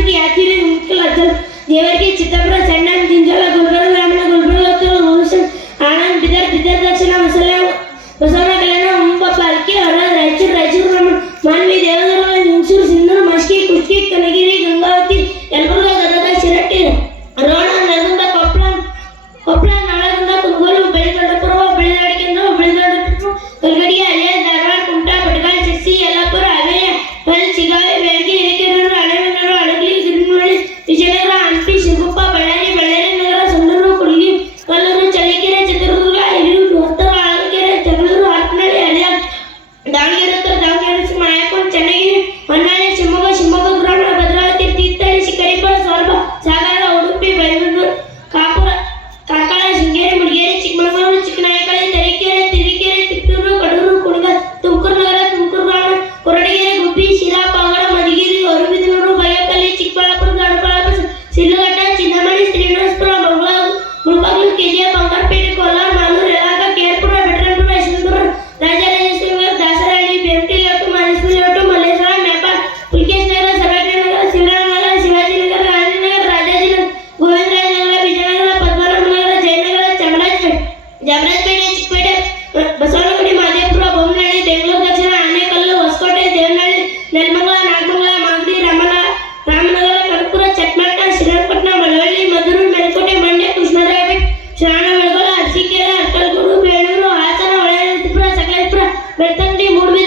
ಬಾಗಲಕೋಟೆ ಯಾದಗಿರಿ ಮುಖ್ಯ ದೇವರಿಗೆ ಚಿತ್ತಾಪುರ ಸಣ್ಣ ಜಿಂಜಾಲ ಗುಲ್ಬರ್ಗ ರಾಮನ ಗುಲ್ಬರ್ಗ ಉತ್ತರ ಹುಣಸೂರು ಆನಂದ್ ಬೀದರ್ ಬೀದರ್ ದಕ್ಷಿಣ ಬಸವನ ಕಲ್ಯಾಣ ಮುಂಬ ಪಾಲ್ಕಿ ಹೊರ ರಾಯಚೂರು ರಾಯಚೂರು ಮಾನ್ವಿ ದೇವದುರ್ಗ ಹುಣಸೂರು ಸಿಂಧೂರು ಮಸ್ಕಿ ಕುಷ್ಟಗಿ ಕನಗಿರಿ ಗಂಗಾವತಿ ಯಲಬುರ್ಗ ಗದಗ ಶಿರಟ್ಟಿ ರೋಣ ನರಗುಂದ ಕೊಪ್ಪಳ ನಾಳಗುಂದ ಕುಂದಗೋಲು ಬೆಳಗೊಂಡಪುರ ಬೆಳದಾಡಿ ಕೇಂದ್ರ ಬೆಳದಾಡಿ ಕಲ್ಗಡಿಗೆ ಅಲಿಯ ಧಾರವಾಡ ಕುಮಟಾ ಬಟಗಾಲ್ ಸಿರ್ಸಿ ಯಲ್ಲಾಪುರ ಹಾವೇರಿ ಹೊಲ್ ಚಿಗಾವಿ ಬೆಳಗಿ ಹಿರೇಕೆರೂರು ಹಳೆಬೆನ್ನೂರು ಹಡಗಲಿ ಗಿರಿನಹಳ್ಳಿ ವಿಜಯನಗರ ಹಂಪಿ ಶಿರಗುಪ್ಪ ಬಳ್ಳಾರಿ ನಗರ ಸಂಡೂರು ಕುಡ್ಲಿ ಕಲ್ಲೂರು ಚಳ್ಳಕೆರೆ ಚಿತ್ರದುರ್ಗ ಹಿರಿಯೂರು ಹೊಸೂರು ಆಳಕೆರೆ ಜಗಳೂರು ಹರಪನಹಳ್ಳಿ ಹಳಿಯ ದಾವಣಗೆರೆ ಉತ್ತರ ದಾವಣಗೆರೆ ಮಾಯಕೊಂಡ ಚನ್ನಗಿರಿ ಹೊನ್ನಾಳಿ ಶಿವಮೊಗ್ಗ ಗ್ರಾಮೀಣ ಭದ್ರಾವತಿ ತೀರ್ಥಹಳ್ಳಿ ಶಿಕಾರಿಪುರ ಸೊರಬ ಸಾಗರ ಉಡುಪಿ ಬೈಲೂರು ಕಾರ್ಕಳ ಶೃಂಗೇರಿ ಮುಡಿಗೇರಿ ಚಿಕ್ಕಮಗಳೂರು ಚಿಕ್ಕನಾಯಕಳ್ಳಿ ತರೀಕೆರೆ ತಿಪ್ಪೂರು ಕಡೂರು ಕುಣಗಲ್ ತುಮಕೂರು ನಗರ ತುಮಕೂರು ಗ್ರಾಮ ಕೊರಟಗೆರೆ ಗುಬ್ಬಿ ಶಿರಾ ಪಾವಗಡ ಮಧುಗಿರಿ ಹೊರಬಿದನೂರು ಬೈಯಪಲ್ಲಿ ಚಿಕ್ಕಬಳ್ಳಾಪುರ ದೊಡ್ಡಬಳ್ಳಾಪುರ ಶಿಡ್ಲಘಟ್ಟ ಚಿಂತಾಮಣಿ ಶ್ರೀನಿವಾಸಪುರ ಮುಳಬಾಗಿಲು ಕೆಜಿಎಫ್ ಬಂಗಾರಪೇಟೆ ಕೋಲಾರ ಮಾಲೂರು ಯಲಹಂಕ ಕೇರ್ಪುರ ಬೆಟರಂಪುರ ಯಶವಂತಪುರ ರಾಜರಾಜೇಶ್ವರಿ ದಾಸರಹಳ್ಳಿ ಬೇಮಟಿ ಲೇಔಟ್ ಮಹೇಶ್ವರಿ ಲೇಔಟ್ ಮಲ್ಲೇಶ್ವರ ಮೇಪಾಲ್ ಪುಲಕೇಶ್ ನಗರ ಸರ್ವೇಟೆ ನಗರ ಶಿವರಾಮನಗರ ಶಿವಾಜಿನಗರ ಗಾಂಧಿನಗರ ರಾಜಾಜಿನಗರ ಗೋವಿಂದರಾಜನಗರ ವಿಜಯನಗರ ಪದ್ಮನಾಭನಗರ ಜಯನಗರ ಚಾಮರಾಜಪೇಟೆ ಚಿಕ್ಕಪೇಟೆ ಬಸವನಗುಡಿ ಮಾದೇಪುರ ಬೊಮ್ಮನಹಳ್ಳಿ ಬೆಂಗಳೂರು ದಕ್ಷಿಣ ಆನೇಕಲ್ಲು ಹೊಸಕೋಟೆ ದೇವನಹಳ್ಳಿ ನೆಲಮಂಗಲ ನಾಗಮಂಗಲ ಮಾಗಡಿ ರಾಮನಗರ ಕನಕಪುರ ಚಟ್ಮಟ್ಟ ಶ್ರೀರಂಗಪಟ್ಟಣ ಮಳವಳ್ಳಿ ಮಧುರು ಮೆಲಕೋಟೆ ಮಂಡ್ಯ ಕೃಷ್ಣರಾಯಪೇಟೆ ಶ್ರವಣಬೆಳಗೊಳ ಅರಸೀಕೆರೆ ಅರಕಲಗೂಡು ಬೇಳೂರು ಹಾಸನ ಹೊಳೆನರಸೀಪುರ ಸಕಲೇಶಪುರ ಬೆಳ್ತಂಗಡಿ ಮೂಡಬಿದ್ರೆ